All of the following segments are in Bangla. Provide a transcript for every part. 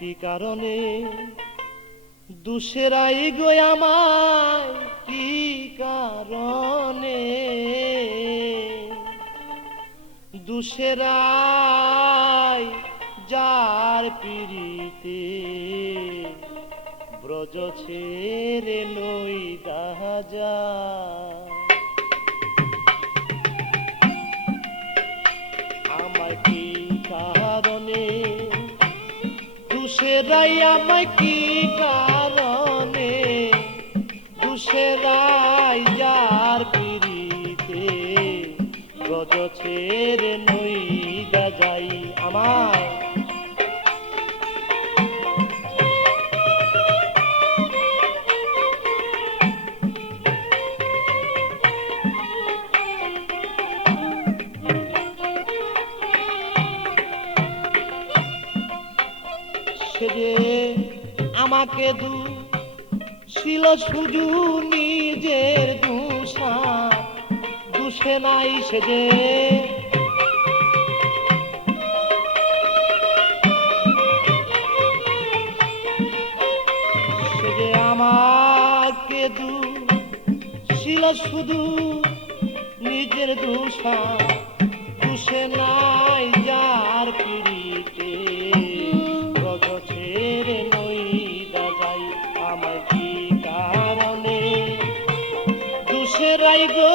কি কারণে? দুসেরাই গো আমায় কি কারণে? দুসেরাই যার পিড়িতে ব্রজ ছেড়ে নই দাজা আমার দুসেরাই আমায় কি কারণে? দুসেরাই যার পিড়িতে ব্রজ ছেড়ে নই যে আমাকে দু ছিল সুজু নিজের দুষা। দুষে নাই সে যে সে যে আমাকে দু ছিল শুধু নিজের দুষা। দুষে নাই আমায় কি কারণে দুসেরাই গো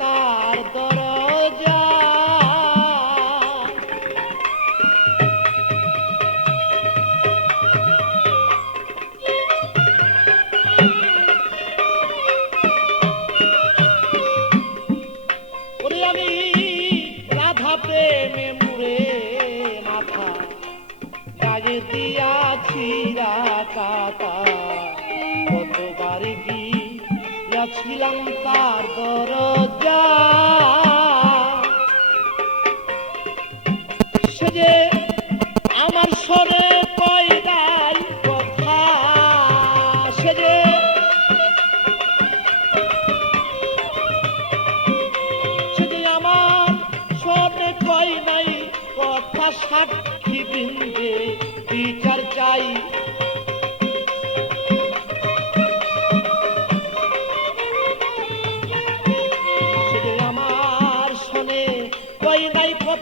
তার দরজা। আমি রাধা প্রেমে মুরে মাথা গায়ে দিয়াছি কাতা কতবার গিয়াছিলাম তার দরজা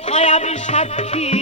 কথায় আমি সাক্ষী।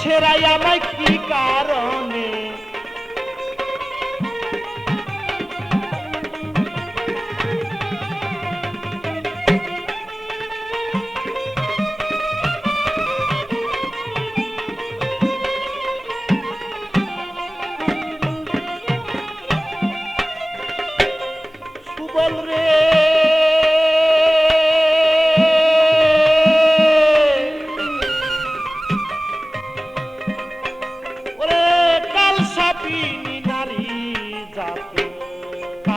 ছেড়াই আমায় কি কারণে?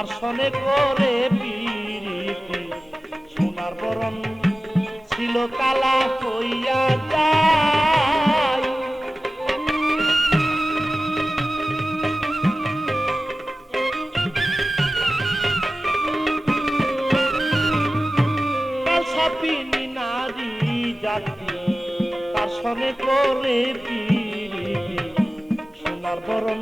সোনার সনে করে পিড়িতে। সোনার বরণ ছিল কালা হইয়া যায়। তার সনে করে সোনার বরণ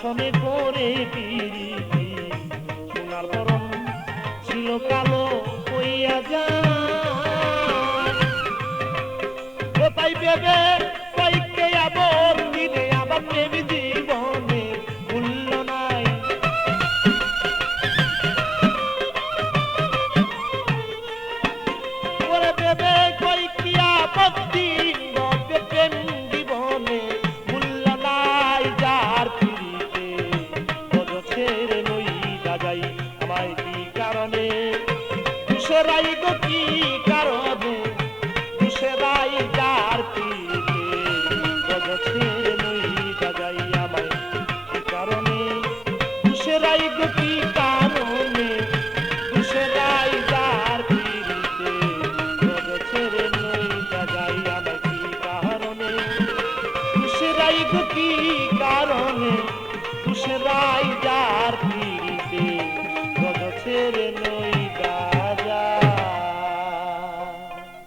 আসনে করে পিড়িতি সোনার বরণ ছিল কালো হইয়া যায়। পাইবে রাই গো